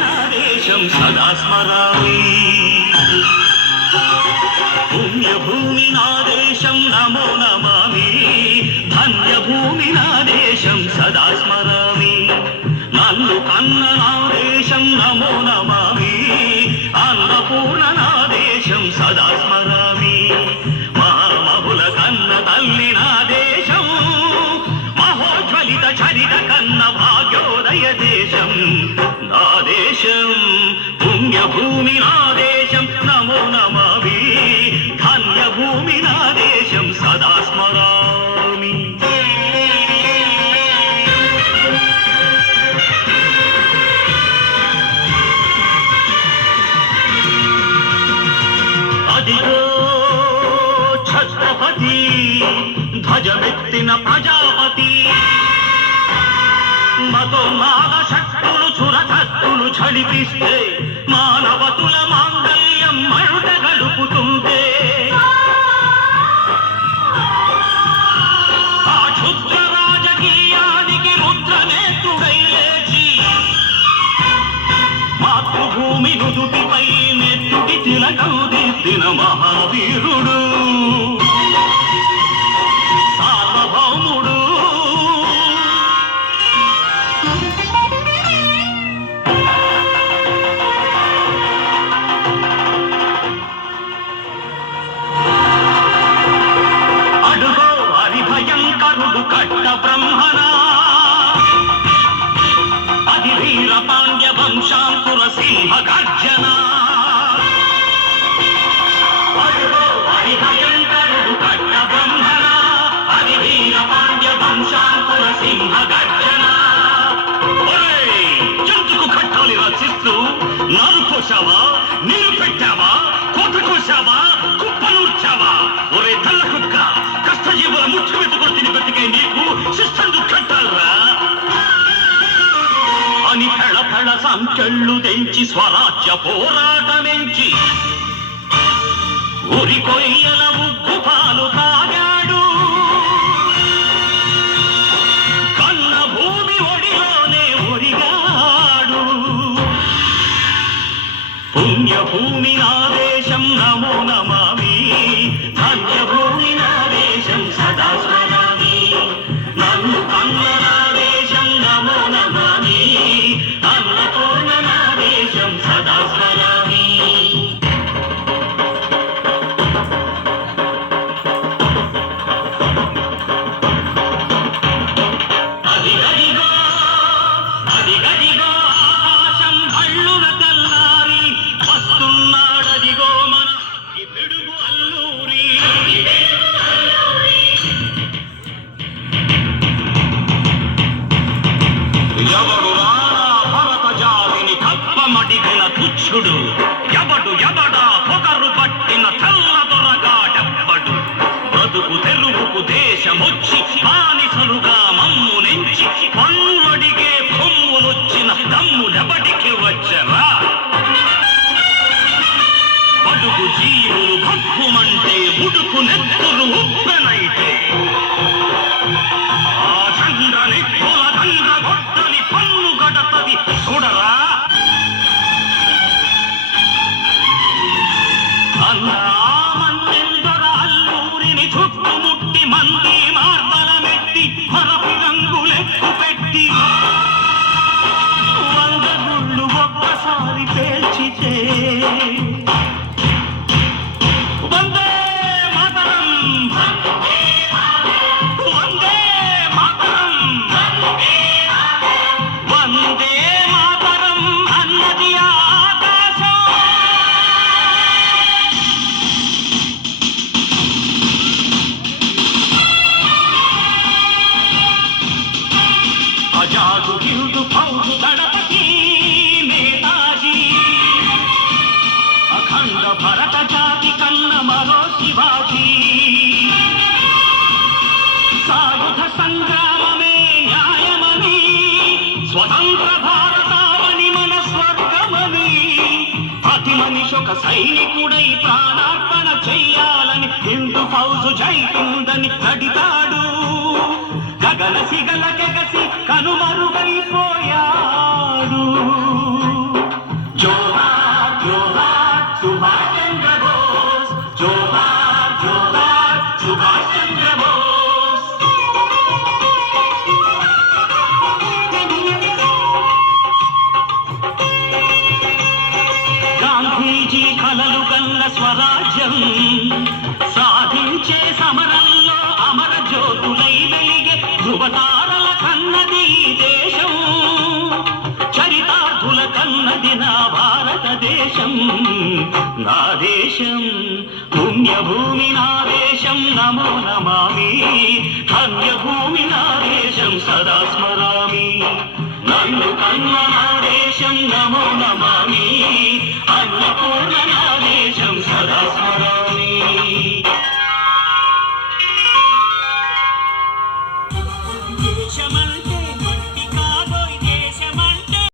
నా దేశం సదా స్మరామి. పుణ్యభూమి నా దేశం నమో నమామి. ధన్యభూమి నా దేశం సదా స్మరామి. నన్ను కన్న నా దేశం నమో నమామి. అన్నపూర్ణ నా దేశం సదా స్మరామి. మహామహుల కన్న తల్లి నా దేశం. మహోజ్వలిత చరిత కన్న భాగ్యోదయ దేశం నా దేశం. పుణ్యభూమి నా దేశం నమో నమామి. ధన్యభూమి నా దేశం సదా స్మరామి. అదిగో ఛత్రపతి ధ్వజమెత్తిన ప్రజాపతి. మతోన్మాద శక్తులు చురకత్తులు ఝళిపిస్తే మానవతుల మాంగళ్యం మరుట గడుపుతుంటే ఆ క్షుద్ర రాజకీయానికి రుద్రనేత్రుడై లేచి మాతృభూమి నుదుటిపై నెత్తుటి తిలకం దిద్దిన మహావీరుడు సార్వభౌముడు. అడుగో హరిభయంకరుడు కట్ట బ్రహ్మణ. అది వీర పాండ్య వంశాంకుర సింహ గర్జన. అడుగో హరిభయంకరుడు కట్ట బ్రహ్మణ. అది వీర పాండ్య వంశాంకుర సింహ గర్జన. జంతుకు కట్టాలి రచిస్తూ నారు కోసావా, నీరు పెట్టావా, కోట కోసావా, కుప్పనూర్చావా? ఒరే తల్ల కుక్క, కష్టజీవుల ముచ్చు వెతుకుని తిని బతికే నీకు శిస్తందు కట్టాలరా అని ఫెళ ఫెళ సంకెళ్ళు తెంచి స్వరాజ్య పోరాటమెంచి ఉరి కొయ్యల ఉగ్గు పాలు తాగాడు. కన్న భూమి ఒడిలోనే ఒరిగాడు. పుణ్యభూమి నా దేశం నమో నమామి. ధన్యభూమి నా దేశం సదా స్మరామి. నన్ను కన్న నా దేశం నమో నమామి. అన్నపూర్ణ నా దేశం సదా స్మరామి. అదిగదిగో అదిగదిగో ఆకాశం హళ్ళున తెల్లారి వస్తున్నాడదిగో మన ఈ పిడుగు అల్లూరి. ఎవడు రానా భరత జాతిని కప్పమడిగిన తుచ్చుడు. ఎవడు ఎవడా పొగరు పట్టిన తెల్ల దొరగాడెవ్వడు. బ్రతుకు తెరువుకు దేశమొచ్చి బానిసలుగా మమ్ము నెంచి పన్నులడిగే కొమ్మునొచ్చిన దమ్ములెవడికి వచ్చరా? బడుగు జీవులు భక్కుమంటే ముడుకు నెత్తురు ఉప్పెనైతే ఆ చంద్ర నిప్పుల దండ్ర గొడ్డలి పన్ను గడతది చూడరా? అన్నా మన్నెందర అల్లూరిని చుట్టుముట్టి మంది మార్బలమెట్టి మరపి రంగులెక్కు పెట్టి 100 గుళ్ళు ఒక్కసారి పేల్చితే వందే మాతరం వందే మాతరం వందే మాతరం అన్నది ఆకాశం. అజాదు హిందూ ఫౌజు దళపతి నేతాజీ. అఖండ భరత జాతి కన్న మరో శివాజీ. సాయుధ సంగ్రామమే న్యాయమని స్వతంత్ర భారతావని మన స్వర్గమని ప్రతి మనిషొక సైనికుడై ప్రాణార్పణ చెయ్యాలని హిందూ ఫౌజు జైతుందని నడితాడు. గగన సిగల కెగసి కనుమరుగైపోయాడు. కలలు కన్న స్వరాజ్యం సాధించే సమరంలో అమర జ్యోతులై వెలిగే ధృవతారల కన్నది ఈ దేశం చరితార్థుల కన్నది నా భారతదేశం నా దేశం పుణ్యభూమి నా దేశం నమో నమామి ధన్యభూమి నా దేశం సదా స్మరామి నన్ను కన్న నా దేశం నమో నమామి అన్నపూర్ణ